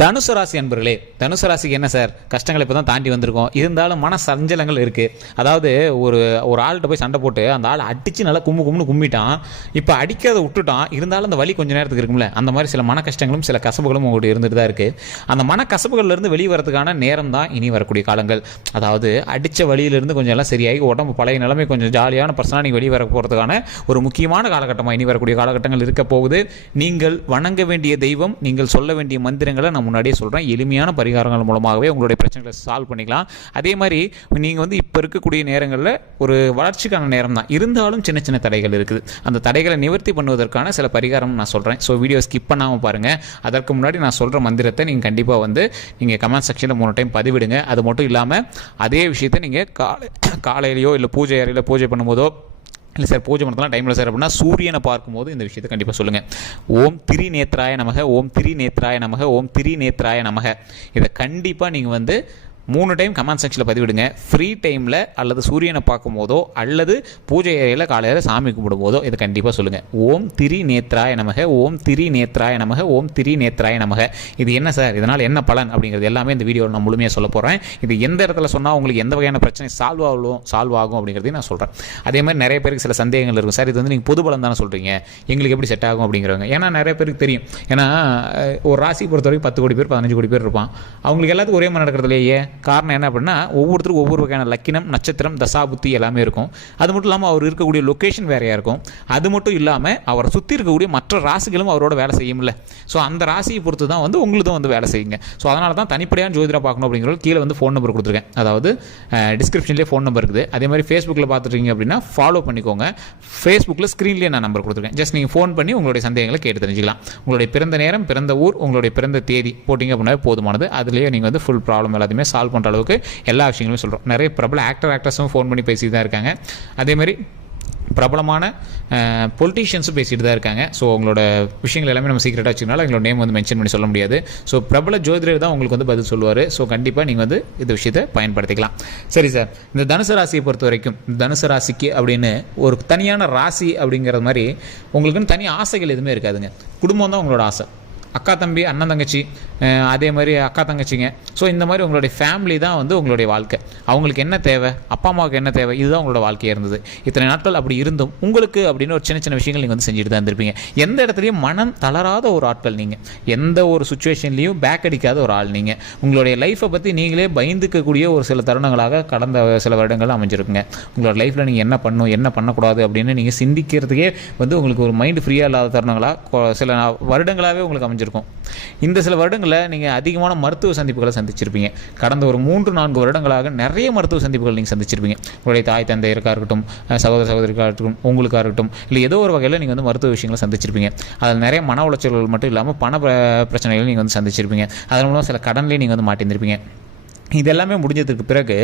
தனுசு ராசி அன்பர்களே, தனுசு ராசிக்கு என்ன சார் கஷ்டங்கள் இப்போ தான் தாண்டி வந்திருக்கோம், இருந்தாலும் மன சஞ்சலங்கள் இருக்குது. அதாவது ஒரு ஒரு ஆள்கிட்ட போய் சண்டை போட்டு அந்த ஆள் அடித்து நல்லா கும்முன்னு கும்மிட்டான், இப்போ அடிக்கிறத விட்டுட்டான், இருந்தாலும் அந்த வலி கொஞ்சம் நேரத்துக்கு இருக்கும்ல, அந்த மாதிரி சில மன கஷ்டங்களும் சில கசப்புகளும் உங்கள்கிட்ட இருந்துட்டு தான் இருக்குது. அந்த மன கசப்புகள்லேருந்து வெளியே வரதுக்கான நேரம் தான் இனி வரக்கூடிய காலங்கள். அதாவது அடித்த வழியிலிருந்து கொஞ்சம் எல்லாம் சரியாகி உடம்பு பழைய நிலைமை கொஞ்சம் ஜாலியான பர்சனாக நீங்கள் வெளியே வர போகிறதுக்கான ஒரு முக்கியமான காலகட்டமாக இனி வரக்கூடிய காலகட்டங்கள் இருக்க போகுது. நீங்கள் வணங்க வேண்டிய தெய்வம், நீங்கள் சொல்ல வேண்டிய மந்திரங்களை நான் முன்னாடியே சொல்கிறேன், எளிமையான பரிகாரங்கள் மூலமாகவே உங்களுடைய பிரச்சனைகளை சால்வ் பண்ணிக்கலாம். அதே மாதிரி நீங்கள் இப்போ இருக்கக்கூடிய நேரங்களில் ஒரு வளர்ச்சிக்கான நேரம் தான், இருந்தாலும் சின்ன சின்ன தடைகள் இருக்குது. அந்த தடைகளை நிவர்த்தி பண்ணுவதற்கான சில பரிகாரம் நான் சொல்கிறேன். ஸோ வீடியோ ஸ்கிப் பண்ணாமல் பாருங்கள். அதற்கு முன்னாடி நான் சொல்கிற மந்திரத்தை நீங்கள் கண்டிப்பாக நீங்கள் கமெண்ட் செக்ஷனில் 3 டைம் பதிவிடுங்க. அது மட்டும் இல்லாமல் அதே விஷயத்தை நீங்கள் காலையிலையோ இல்லை பூஜை அறையில் பூஜை பண்ணும்போதோ, இல்லை சார் பூஜை பண்ணலாம் டைமில் சார் அப்படின்னா சூரியனை பார்க்கும்போது இந்த விஷயத்தை கண்டிப்பாக சொல்லுங்கள். ஓம் திரிநேத்ராய நமக, ஓம் திரிநேத்ராய நமக, ஓம் திரிநேத்ராய நமக. இதை கண்டிப்பாக நீங்கள் 3 டைம் கமெண்ட் செக்ஷனில் பதிவிடுங்க. ஃப்ரீ டைமில் அல்லது சூரியனை பார்க்கும் போதோ அல்லது பூஜை அறையில் காலையில் சாமி கும்பிடும் போதோ இதை கண்டிப்பாக சொல்லுங்கள். ஓம் திரிநேத்ராய நமக, ஓம் திரிநேத்ராய நமக, ஓம் திரிநேத்ராய நமக. இது என்ன சார், இதனால் என்ன பலன் அப்படிங்கிறது எல்லாமே இந்த வீடியோவில் நான் முழுமையாக சொல்ல போகிறேன். இது எந்த இடத்துல சொன்னால் உங்களுக்கு எந்த வகையான பிரச்சனை சால்வ் ஆகும் அப்படிங்கிறதையும் நான் சொல்கிறேன். அதே மாதிரி நிறைய பேருக்கு சில சந்தேகங்கள் இருக்கும். சார் இது நீங்கள் பொது பலன் தானே சொல்கிறீங்க, எங்களுக்கு எப்படி செட் ஆகும் அப்படிங்கிறவங்க. ஏன்னா நிறைய பேருக்கு தெரியும், ஏன்னா ஒரு ராசி பொறுத்த வரைக்கும் 10 கோடி பேர் 15 கோடி பேர் இருப்பான். அவங்களுக்கு எல்லாத்துக்கும் ஒரே மாதிரி நடக்கிறதுலையே காரணம் என்ன அப்படின்னா, ஒவ்வொருத்தருக்கும் ஒவ்வொரு வகையான லக்கினம், நட்சத்திரம், தசாபுத்தி எல்லாமே இருக்கும். அது மட்டும் இல்லாமல் அவர் இருக்கக்கூடிய லொக்கேஷன் வேறையாக இருக்கும். அது மட்டும் இல்லாமல் அவரை சுற்றி இருக்கக்கூடிய மற்ற ராசிகளும் அவரோட வேலை செய்யும்ல. ஸோ அந்த ராசியை பொறுத்து தான் உங்களுக்கு வேலை செய்யுங்க. ஸோ அதனால தான் தனிப்படையான ஜோதிடரை பார்க்கணும் அப்படிங்கிறது கீழே ஃபோன் நம்பர் கொடுத்துருக்கேன். அதாவது டிஸ்கிரிப்ஷன்லேயே ஃபோன் நம்பர் இருக்குது. அதே மாதிரி ஃபேஸ்புக்கில் பார்த்துட்டீங்க அப்படின்னா ஃபாலோ பண்ணிக்கோங்க. ஃபேஸ்புக்கில் ஸ்க்ரீன்லேயே நான் நம்பர் கொடுத்துருக்கேன். ஜஸ்ட் நீங்கள் ஃபோன் பண்ணி உங்களுடைய சந்தேகங்களை கேட்டு தெரிஞ்சுக்கலாம். உங்களுடைய பிறந்த நேரம், பிறந்த ஊர், உங்களுடைய பிறந்த தேதி போட்டிங்க அப்படின்னா போதுமானது. அதுலேயே நீங்கள் ஃபுல் ப்ராப்ளம் எல்லாத்தையுமே சால்வ் பண்ணுற அளவுக்கு எல்லா விஷயங்களுமே சொல்கிறோம். நிறைய பிரபல ஆக்டர்ஸும் ஃபோன் பண்ணி பேசிட்டு தான் இருக்காங்க. அதேமாதிரி பிரபலமான பொலிட்டீஷியன்ஸும் பேசிட்டு தான் இருக்காங்க. ஸோ உங்களோட விஷயங்கள் எல்லாமே நம்ம சீக்கிரட்டாக வச்சுக்கனால எங்களோட நேம் மென்ஷன் பண்ணி சொல்ல முடியாது. ஸோ பிரபல ஜோதிடர் தான் உங்களுக்கு பதில் சொல்லுவார். ஸோ கண்டிப்பாக நீங்கள் இந்த விஷயத்தை பயன்படுத்திக்கலாம். சரி சார், இந்த தனுசு ராசியை பொறுத்த வரைக்கும், தனுசு ராசிக்கு அப்படின்னு ஒரு தனியான ராசி அப்படிங்கிற மாதிரி உங்களுக்குன்னு தனி ஆசைகள் எதுவுமே இருக்காதுங்க. குடும்பம் தான் உங்களோட ஆசை. அக்கா தம்பி, அண்ணன் தங்கச்சி, அதே மாதிரி அக்கா தங்கச்சிங்க. ஸோ இந்த மாதிரி உங்களுடைய ஃபேமிலி தான் உங்களுடைய வாழ்க்கை. அவங்களுக்கு என்ன தேவை, அப்பா அம்மாவுக்கு என்ன தேவை, இதுதான் உங்களோட வாழ்க்கையாக இருந்தது. இத்தனை நாட்கள் அப்படி இருந்தும் உங்களுக்கு அப்படின்னு ஒரு சின்ன சின்ன விஷயங்கள் நீங்கள் செஞ்சுட்டு தான் இருந்திருப்பீங்க. எந்த இடத்துலையும் மனம் தளராத ஒரு ஆட்கள் நீங்கள். எந்த ஒரு சுச்சுவேஷன்லையும் பேக் அடிக்காத ஒரு ஆள் நீங்கள். உங்களுடைய லைஃப்பை பற்றி நீங்களே பயந்துக்கக்கூடிய ஒரு சில தருணங்களாக கடந்த சில வருடங்கள் அமைஞ்சிருக்குங்க. உங்களோட லைஃப்பில் நீங்கள் என்ன பண்ணணும், என்ன பண்ணக்கூடாது அப்படின்னு நீங்கள் சிந்திக்கிறதுக்கே உங்களுக்கு ஒரு மைண்டு ஃப்ரீயாக இல்லாத தருணங்களாக சில வருடங்களாகவே உங்களுக்கு அமைஞ்சிருக்கும். இந்த சில வருடங்களில் நீங்கள் அதிகமான மருத்துவ சந்திப்புகளை சந்திச்சிருப்பீங்க. கடந்த ஒரு 3-4 வருடங்களாக நிறைய மருத்துவ சந்திப்புகள் நீங்கள் சந்திச்சிருப்பீங்க. உங்களுடைய தாய் தந்தையருக்காக இருக்கட்டும், சகோதர சகோதரிக்காக இருக்கட்டும், உங்களுக்காக இருக்கட்டும், இல்லை ஏதோ ஒரு வகையில் நீங்கள் மருத்துவ விஷயங்களை சந்திச்சிருப்பீங்க. அதில் நிறைய மன உளைச்சல்கள் மட்டும் இல்லாமல் பண பிரச்சனைகள் நீங்கள் சந்திச்சிருப்பீங்க. அதன் மூலம் சில கடன்லேயும் நீங்கள் மாட்டியிருந்திருப்பீங்க. இதெல்லாமே முடிஞ்சதுக்கு பிறகு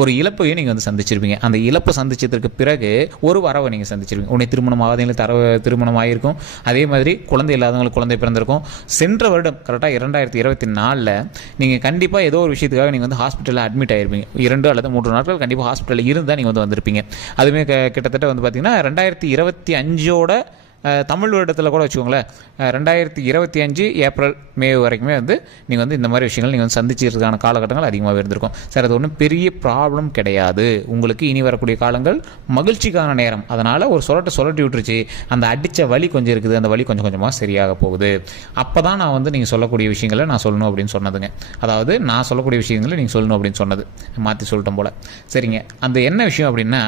ஒரு இழப்பையும் நீங்கள் சந்திச்சிருப்பீங்க. அந்த இழப்பை சந்திச்சதுக்கு பிறகு ஒரு வரவை நீங்கள் சந்திச்சிருப்பீங்க. உடனே திருமணம் ஆகாதவங்களுக்கு திருமணம் ஆகியிருக்கும். அதே மாதிரி குழந்தை இல்லாதவங்களுக்கு குழந்தை பிறந்திருக்கும். சென்ற வருடம் கரெக்டாக 2024 நீங்கள் கண்டிப்பாக ஏதோ ஒரு விஷயத்துக்காக நீங்கள் ஹாஸ்பிட்டலில் அட்மிட் ஆகிருப்பீங்க. 2 அல்லது 3 நாட்கள் கண்டிப்பாக ஹாஸ்பிட்டலில் இருந்தால் நீங்கள் வந்திருப்பீங்க. அதுவுமே கிட்டத்தட்ட பார்த்தீங்கன்னா 2025 தமிழ் வருடத்தில் கூட வச்சுக்கோங்களேன், 2025 ஏப்ரல் மே வரைக்குமே நீங்கள் இந்த மாதிரி விஷயங்கள் நீங்கள் சந்திச்சிருக்கான காலகட்டங்கள் அதிகமாக இருந்திருக்கும். சார் அது ஒன்றும் பெரிய ப்ராப்ளம் கிடையாது. உங்களுக்கு இனி வரக்கூடிய காலங்கள் மகிழ்ச்சிக்கான நேரம். அதனால் ஒரு சொல்லட்டி விட்டுருச்சு, அந்த அடித்த வலி கொஞ்சம் இருக்குது, அந்த வலி கொஞ்சம் கொஞ்சமாக சரியாக போகுது. அப்போ தான் நான் நீங்கள் சொல்லக்கூடிய விஷயங்களை நான் சொல்லணும் அப்படின்னு சொன்னதுங்க. அதாவது நான் சொல்லக்கூடிய விஷயங்களை நீங்கள் சொல்லணும் அப்படின்னு சொன்னது மாற்றி சொல்லிட்டோம் போல். சரிங்க, அந்த என்ன விஷயம் அப்படின்னா,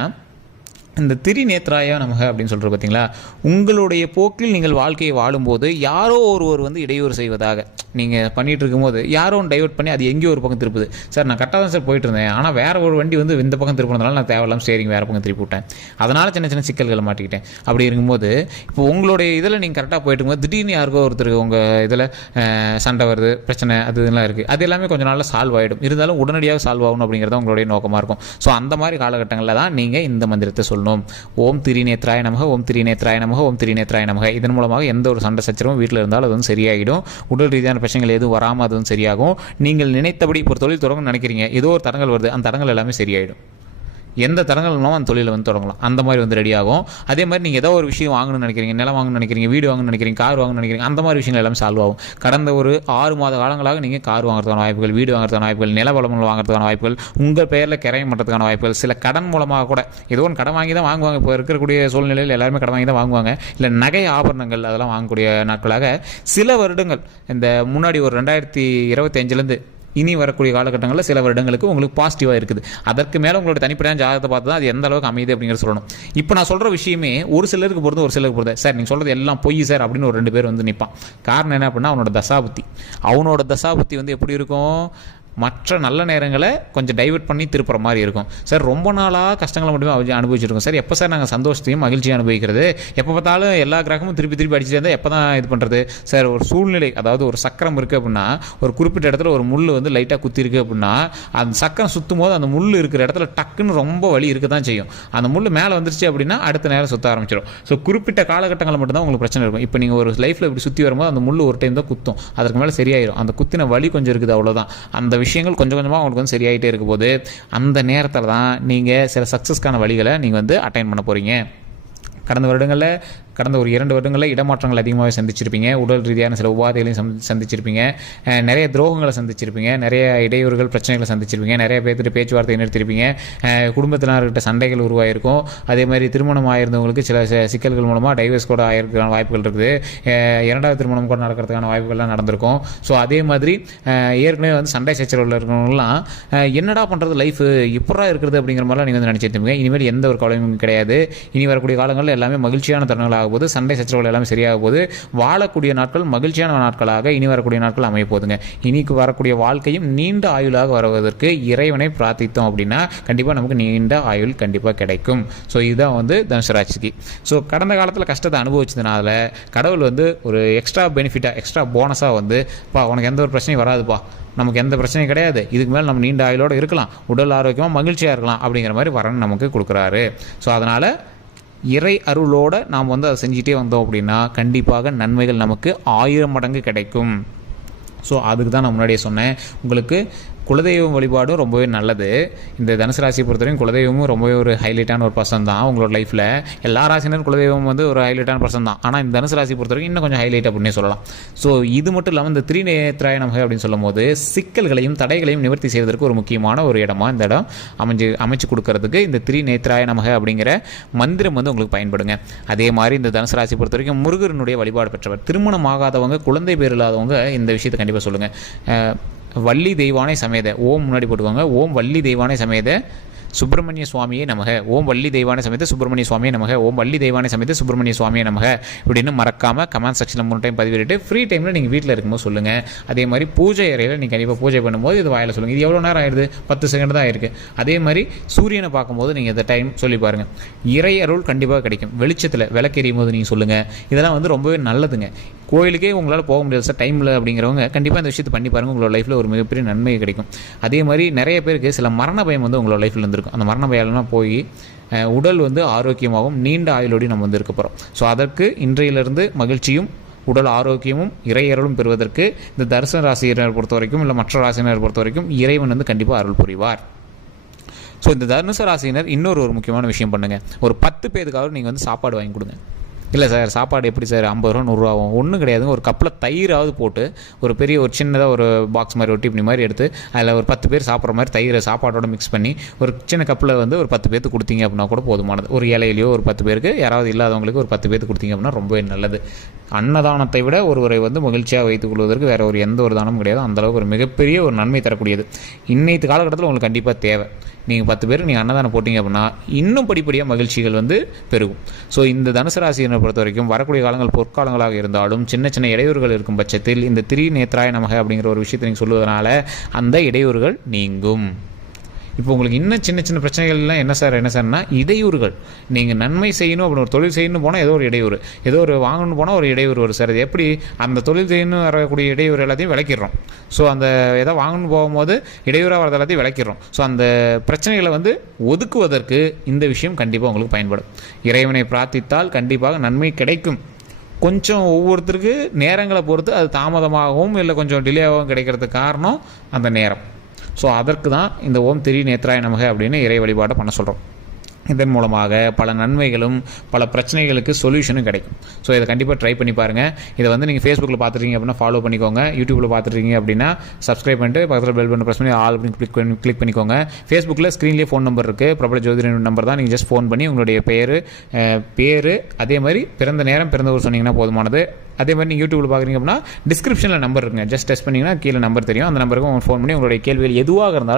இந்த திரிநேத்ராய நமக அப்படின்னு சொல்கிறது பார்த்தீங்களா, உங்களுடைய போக்கில் நீங்கள் வாழ்க்கையை வாழும்போது யாரோ ஒருவர் இடையூறு செய்வதாக நீங்கள் பண்ணிகிட்டு இருக்கும்போது யாரோ ஒன்று டைவர்ட் பண்ணி அது எங்கேயோ ஒரு பக்கம் திருப்புது. சார் நான் கரெக்டாக தான் சார் போயிட்டு இருந்தேன், ஆனால் வேறு ஒரு வண்டி இந்த பக்கம் திருப்பினதுனால நான் தேவையில்லாமல் ஸ்டேரிங் வேறு பக்கம் திருப்பி விட்டேன், அதனால் சின்ன சின்ன சிக்கல்களை மாட்டிக்கிட்டேன். அப்படி இருக்கும்போது இப்போ உங்களுடைய இதில் நீங்கள் கரெக்டாக போயிட்டு இருக்கும்போது திடீர்னு யாருக்கோ ஒருத்தருக்கு உங்கள் இதில் சண்டை வருது, பிரச்சனை அது இதெல்லாம் இருக்குது. அது எல்லாமே கொஞ்சம் நாளில் சால்வ் ஆகிடும். இருந்தாலும் உடனடியாக சால்வ் ஆகணும் அப்படிங்கிறது உங்களுடைய நோக்கமாக இருக்கும். ஸோ அந்த மாதிரி காலகட்டங்களில் தான் நீங்கள் இந்த மந்திரத்தை சொல்லணும். ஓம் திரிநேத்ராய நமக, ஓம் திரிநேத்ராய நமக, ஓம் திரிநேத்ராய நமக. இதன் மூலமாக எந்த ஒரு சண்டை சச்சரவும் வீட்டில் இருந்தாலும் அது சரியாகிடும். உடல் ரீதியான பிரச்சனைகள் எதுவும் வராமல் அது சரியாகும். நீங்கள் நினைத்தபடி இப்போ ஒரு தொழில் தொடங்கணும்னு நினைக்கிறீங்க, ஏதோ ஒரு தடங்கள் வருது, அந்த தடங்கள் எல்லாமே சரியாயிடும். எந்த தரங்கள் மூலமாக அந்த தொழிலை வந்து தொடங்கலாம், அந்த மாதிரி வந்து ரெடி ஆகும். அதே மாதிரி நீங்கள் ஏதோ ஒரு விஷயம் வாங்கணும்னு நினைக்கிறீங்க, நிலம் வாங்கணும்னு நினைக்கிறீங்க, வீடு வாங்கணும்னு நினைக்கிறீங்க, கார் வாங்கணும்னு நினைக்கிறீங்க, அந்த மாதிரி விஷயங்கள் எல்லாம் சால்வ் ஆகும். கடந்த ஒரு 6 மாத காலங்களாக நீங்கள் கார் வாங்குறதுக்கான வாய்ப்புகள், வீடு வாங்குறதுக்கான வாய்ப்புகள், நில வளங்கள் வாங்குறதுக்கான வாய்ப்புகள், உங்கள் பெயரில் கிரையம் பண்ணுறதுக்கான வாய்ப்புகள், சில கடன் மூலமாக கூட ஏதோ ஒன்று கடன் வாங்கி தான் வாங்குவாங்க. இப்போ இருக்கக்கூடிய சூழ்நிலையில் எல்லாருமே கடன் வாங்கி தான் வாங்குவாங்க. இல்லை நகை ஆபரணங்கள் அதெல்லாம் வாங்கக்கூடிய நாட்களாக சில வருடங்கள், இந்த முன்னாடி ஒரு 2025லேருந்து இனி வரக்கூடிய காலகட்டங்களில் சில வருடங்களுக்கு உங்களுக்கு பாசிட்டிவாக இருக்குது. அதற்கு மேலே உங்களோட தனிப்படையான ஜாதகத்தை பார்த்து தான் அது எந்த அளவுக்கு அமையுது அப்படிங்கிற சொல்லணும். இப்போ நான் சொல்கிற விஷயமே ஒரு சிலருக்கு பொறுத்து ஒரு சிலருக்கு பொறுத்து, சார் நீங்கள் சொல்கிறது எல்லாம் பொய் சார் அப்படின்னு ஒரு 2 பேர் வந்து நிற்பான். காரணம் என்ன அப்படின்னா அவனோட தசாபுத்தி வந்து எப்படி இருக்கும், மற்ற நல்ல நேரங்களை கொஞ்சம் டைவெர்ட் பண்ணி திருப்புற மாதிரி இருக்கும். சார் ரொம்ப நாளாக கஷ்டங்களை மட்டுமே அனுபவிச்சிருக்கோம் சார், எப்போ சார் நாங்கள் சந்தோஷத்தையும் மகிழ்ச்சியும் அனுபவிக்கிறது, எப்போ பார்த்தாலும் எல்லா கிரகமும் திருப்பி அடிச்சுட்டு இருந்தால் எப்போ தான் இது பண்ணுறது சார். ஒரு சூழ்நிலை, அதாவது ஒரு சக்கரம் இருக்குது அப்படின்னா, ஒரு குறிப்பிட்ட இடத்துல ஒரு முள் வந்து லைட்டாக குத்தி இருக்குது அப்படின்னா, அந்த சக்கரம் சுற்றும் போது அந்த முள் இருக்கிற இடத்துல டக்குன்னு ரொம்ப வலி இருக்க தான் செய்யும். அந்த முள் மேலே வந்துருச்சு அப்படின்னா அடுத்த நேரம் சுற்ற ஆரம்பிச்சிடும். ஸோ குறிப்பிட்ட காலகட்டங்களில் மட்டும்தான் உங்களுக்கு பிரச்சனை இருக்கும். இப்போ நீங்கள் ஒரு லைஃப்பில் இப்படி சுற்றி வரும்போது அந்த முள் ஒரு டைம் தான் குத்தும், அதற்கு மேலே சரியாயிடும். அந்த குத்தின வலி கொஞ்சம் இருக்குது, அவ்வளோதான். அந்த விஷயங்கள் கொஞ்சம் கொஞ்சமாக உங்களுக்கு வந்து சரியாயிட்டே இருக்கும் போது அந்த நேரத்தில் தான் நீங்கள் சில சக்ஸஸ்க்கான வழிகளை நீங்கள் வந்து அட்டைன் பண்ண போகிறீங்க. கடந்த ஒரு 2 வருடங்களில் இடமாற்றங்கள் அதிகமாகவே சந்திச்சிருப்பீங்க. உடல் ரீதியான சில உபாதைகளையும் சந்திச்சிருப்பீங்க. நிறைய துரோகங்களை சந்திச்சிருப்பீங்க. நிறைய இடையூறுகள், பிரச்சனைகளை சந்திச்சிருப்பீங்க. நிறைய பேர்த்துட்டு பேச்சுவார்த்தை நிறுத்திருப்பீங்க. குடும்பத்தினர்கிட்ட சண்டைகள் உருவாயிருக்கும். அதே மாதிரி திருமணம் ஆயிருந்தவங்களுக்கு சில சிக்கல்கள் மூலமாக டைவர்ஸ் கூட ஆயிருக்கான வாய்ப்புகள் இருக்குது. 2வது திருமணம் கூட நடக்கிறதுக்கான வாய்ப்புகள்லாம் நடந்திருக்கும். ஸோ அதே மாதிரி ஏற்கனவே வந்து சண்டை சச்சரவில் இருக்கிறவங்கலாம் என்னடா பண்ணுறது, லைஃப் எப்படா இருக்கிறது அப்படிங்கிற மாதிரிலாம் நீங்கள் வந்து நினச்சிருப்பீங்க. இனிமேல் எந்த ஒரு கவலையும் கிடையாது. இனி வரக்கூடிய காலங்களில் எல்லாமே மகிழ்ச்சியான தருணங்களாக போது, சண்டை சச்சரவுகள் எல்லாமே சரியாக போது, வாழக்கூடிய நாட்கள் மகிழ்ச்சியான நாட்களாக இனி வரக்கூடிய நாட்கள் அமைய போதுங்க. இனிக்கு வரக்கூடிய வாழ்க்கையும் நீண்ட ஆயுளாக வருவதற்கு இறைவனை பிரார்த்தித்தோம் அப்படின்னா கண்டிப்பாக நமக்கு நீண்ட ஆயுள் கண்டிப்பாக கிடைக்கும். ஸோ இதுதான் வந்து தனுசு ராசிக்கு. ஸோ கடந்த காலத்தில் கஷ்டத்தை அனுபவிச்சதுனால கடவுள் வந்து ஒரு எக்ஸ்ட்ரா பெனிஃபிட்டாக, எக்ஸ்ட்ரா போனஸாக வந்து உனக்கு எந்த ஒரு பிரச்சனையும் வராதுப்பா, நமக்கு எந்த பிரச்சனையும் கிடையாது, இதுக்கு மேலே நம்ம நீண்ட ஆயுளோடு இருக்கலாம், உடல் ஆரோக்கியமாக மகிழ்ச்சியாக இருக்கலாம் அப்படிங்கிற மாதிரி வரன் நமக்கு கொடுக்குறாரு. ஸோ அதனால் இறை அருளோடு நாம் வந்து அதை செஞ்சுட்டே வந்தோம் அப்படின்னா கண்டிப்பாக நன்மைகள் நமக்கு 1000 மடங்கு கிடைக்கும். ஸோ அதுக்கு தான் நான் முன்னாடியே சொன்னேன், உங்களுக்கு குலதெய்வம் வழிபாடும் ரொம்பவே நல்லது. இந்த தனுசு ராசியை பொறுத்தவரைக்கும் குலதெய்வமும் ரொம்பவே ஒரு ஹைலைட்டான ஒரு பர்சன் தான் உங்களோட லைஃப்பில். எல்லா ராசினரும் குலதெய்வம் வந்து ஒரு ஹைலைட்டான பர்சன் தான். ஆனால் இந்த தனுசு ராசியை பொறுத்தவரைக்கும் இன்னும் கொஞ்சம் ஹைலைட் அப்படின்னே சொல்லலாம். ஸோ இது மட்டும் இல்லாமல் இந்த திரிநேத்ராய நமக அப்படின்னு சொல்லும் போது சிக்கல்களையும் தடைகளையும் நிவர்த்தி செய்வதற்கு ஒரு முக்கியமான ஒரு இடமா இந்த இடம் அமைச்சு கொடுக்கறதுக்கு இந்த திரிநேத்ராய நமக அப்படிங்கிற மந்திரம் வந்து உங்களுக்கு பயன்படுங்க. அதே மாதிரி இந்த தனுசு ராசியை பொறுத்த வரைக்கும் முருகனுடைய வழிபாடு பெற்றவர், திருமணம் ஆகாதவங்க, குழந்தை பேர் இல்லாதவங்க இந்த விஷயத்தை கண்டிப்பாக சொல்லுங்கள். வள்ளி தெய்வானை சமேத ஓம் முன்னாடி போட்டுக்கோங்க. ஓம் வள்ளி தெய்வானை சமேத சுப்பிரமணிய சுவாமியே நமக, ஓம் வள்ளி தெய்வானை சமேத சுப்பிரமணிய சுவாமியே நமக, ஓம் வள்ளி தெய்வானை சமேத சுப்பிரமணிய சுவாமியே நமக இப்படின்னு மறக்காமல் கமெண்ட் செக்ஷனில் 3 டைம் பதிவிட்டு ஃப்ரீ டைமில் நீங்கள் வீட்டில் இருக்கும்போது சொல்லுங்கள். அதே மாதிரி பூஜை அறையில் நீங்கள் கண்டிப்பாக பூஜை பண்ணும்போது இது வாயில் சொல்லுங்கள். இது எவ்வளோ நேரம் ஆயிடுது, 10 செகண்ட் தான் ஆயிருக்கு. அதே மாதிரி சூரியனை பார்க்கும்போது நீங்கள் இந்த டைம் சொல்லி பாருங்கள். இறை அருள் கண்டிப்பாக கிடைக்கும். வெளிச்சத்தில் விளக்கெறியும் போது நீங்கள் சொல்லுங்கள். இதெல்லாம் வந்து ரொம்பவே நல்லதுங்க. கோயிலுக்கே உங்களால் போக முடியாது சார், டைமில் அப்படிங்கிறவங்க கண்டிப்பாக இந்த விஷயத்தை பண்ணி பாருங்கள். உங்களோட லைஃப்பில் ஒரு மிகப்பெரிய நன்மை கிடைக்கும். அதே மாதிரி நிறைய பேருக்கு சில மரண பயம் வந்து உங்களோட லைஃப்பில் இருந்திருக்கும். அந்த மரண பயம்லாம் போய் உடல் வந்து ஆரோக்கியமாகவும் நீண்ட ஆயுளோடையும் நம்ம வந்து இருக்க போகிறோம். ஸோ அதற்கு இன்றையிலிருந்து மகிழ்ச்சியும் உடல் ஆரோக்கியமும் இறையருளும் பெறுவதற்கு இந்த தனுசு ராசியினர் பொறுத்த வரைக்கும் இல்லை மற்ற ராசியினர் பொறுத்த வரைக்கும் இறைவன் வந்து கண்டிப்பாக அருள் புரிவார். ஸோ இந்த தனுசு ராசியினர் இன்னொரு முக்கியமான விஷயம் பண்ணுங்கள். ஒரு 10 பேருக்காவது நீங்கள் வந்து சாப்பாடு வாங்கி கொடுங்க. இல்லை சார் சாப்பாடு எப்படி சார் 50 ரூபா 100 ரூபா ஆகும், ஒன்றும் கிடையாதுங்க. ஒரு கப்பில் தயிராவது போட்டு ஒரு சின்னதாக ஒரு பாக்ஸ் மாதிரி ஒட்டி இப்படி மாதிரி எடுத்து அதில் ஒரு 10 பேர் சாப்பிட்ற மாதிரி தயிரை சாப்பாட்டோட மிக்ஸ் பண்ணி ஒரு சின்ன கப்பில் வந்து ஒரு 10 பேருக்கு கொடுத்தீங்க அப்படின்னா கூட போதுமானது. ஒரு இலையிலையோ ஒரு 10 பேருக்கு, யாராவது இல்லாதவங்களுக்கு ஒரு 10 பேருக்கு கொடுத்தீங்க அப்படின்னா ரொம்பவே நல்லது. அன்னதானத்தை விட ஒருவரை வந்து மகிழ்ச்சியாக வைத்துக் கொள்வதற்கு வேறு ஒரு எந்த ஒரு தானமும் கிடையாது. அந்தளவுக்கு ஒரு மிகப்பெரிய ஒரு நன்மை தரக்கூடியது இன்னைக்கு காலகட்டத்தில் உங்களுக்கு கண்டிப்பாக தேவை. நீங்கள் 10 பேருக்கு நீங்கள் அன்னதானம் போட்டிங்க அப்படின்னா இன்னும் படிப்படியாக மகிழ்ச்சிகள் வந்து பெருகும். ஸோ இந்த தனுசு ராசியினை பொறுத்த வரைக்கும் வரக்கூடிய காலங்கள் பொற்காலங்களாக இருந்தாலும் சின்ன சின்ன இடையூறுகள் இருக்கும் பட்சத்தில் இந்த திரிநேத்ராய நமக அப்படிங்கிற ஒரு விஷயத்தை நீங்கள் சொல்வதனால அந்த இடையூறுகள் நீங்கும். இப்போ உங்களுக்கு இன்னும் சின்ன சின்ன பிரச்சனைகள்லாம் என்ன சார்னா இடையூறுகள். நீங்கள் நன்மை செய்யணும் அப்படின்னு ஒரு தொழில் செய்யணும் போனால் ஏதோ ஒரு இடையூறு, ஏதோ ஒரு வாங்கணும் போனால் ஒரு இடையூறு வரும் சார். அது எப்படி அந்த தொழில் செய்யணும் வரக்கூடிய இடையூறு எல்லாத்தையும் விளக்கிடுறோம். ஸோ அந்த எதோ வாங்கணும் போகும்போது இடையூறாக வரது எல்லாத்தையும் விளக்கிடுறோம். ஸோ அந்த பிரச்சனைகளை வந்து ஒதுக்குவதற்கு இந்த விஷயம் கண்டிப்பாக உங்களுக்கு பயன்படும். இறைவனை பிரார்த்தித்தால் கண்டிப்பாக நன்மை கிடைக்கும். கொஞ்சம் ஒவ்வொருத்தருக்கு நேரங்களை பொறுத்து அது தாமதமாகவும் இல்லை கொஞ்சம் டிலே ஆகவும் கிடைக்கிறதுக்கு காரணம் அந்த நேரம். ஸோ அதற்கு தான் இந்த ஓம் திரி நேத்ராய நமக அப்படின்னு இறை வழிபாட்டை பண்ண சொல்கிறோம். இதன் மூலமாக பல நன்மைகளும் பல பிரச்சனைகளுக்கு சொல்யூஷனும் கிடைக்கும். ஸோ இதை கண்டிப்பாக ட்ரை பண்ணி பாருங்கள். இதை வந்து நீங்கள் ஃபேஸ்புக்கில் பார்த்துருக்கீங்க அப்படின்னா ஃபாலோ பண்ணிக்கோங்க. யூடியூப்பில் பார்த்துருக்கீங்க அப்படின்னா சப்ஸ்கிரைப் பண்ணிட்டு பக்கத்தில் பெல் பட்டன் ப்ரெஸ் பண்ணி ஆல் அப்படின்னு கிளிக் பண்ணிக்கோங்க. ஃபேஸ்புக்கில் ஸ்க்ரீன்லேயே ஃபோன் நம்பர் இருக்குது, பிரபல ஜோதிடர் நம்பர் தான். நீங்கள் ஜஸ்ட் ஃபோன் பண்ணி உங்களுடைய பேர் அதே மாதிரி பிறந்த நேரம் பிறந்த ஊர் சொன்னீங்கன்னா போதுமானது. அதே மாதிரி நீங்கள் யூடியூப்பில் பார்க்குறீங்க அப்படின்னா டிஸ்கிரிப்ஷனில் நம்பர் இருக்குங்க, ஜஸ்ட் டெஸ்ட் பண்ணிங்கன்னா கீழே நம்பர் தெரியும். அந்த நம்பருக்கு ஃபோன் பண்ணி உங்களுடைய கேள்விகள் எதுவாக இருந்தாலும்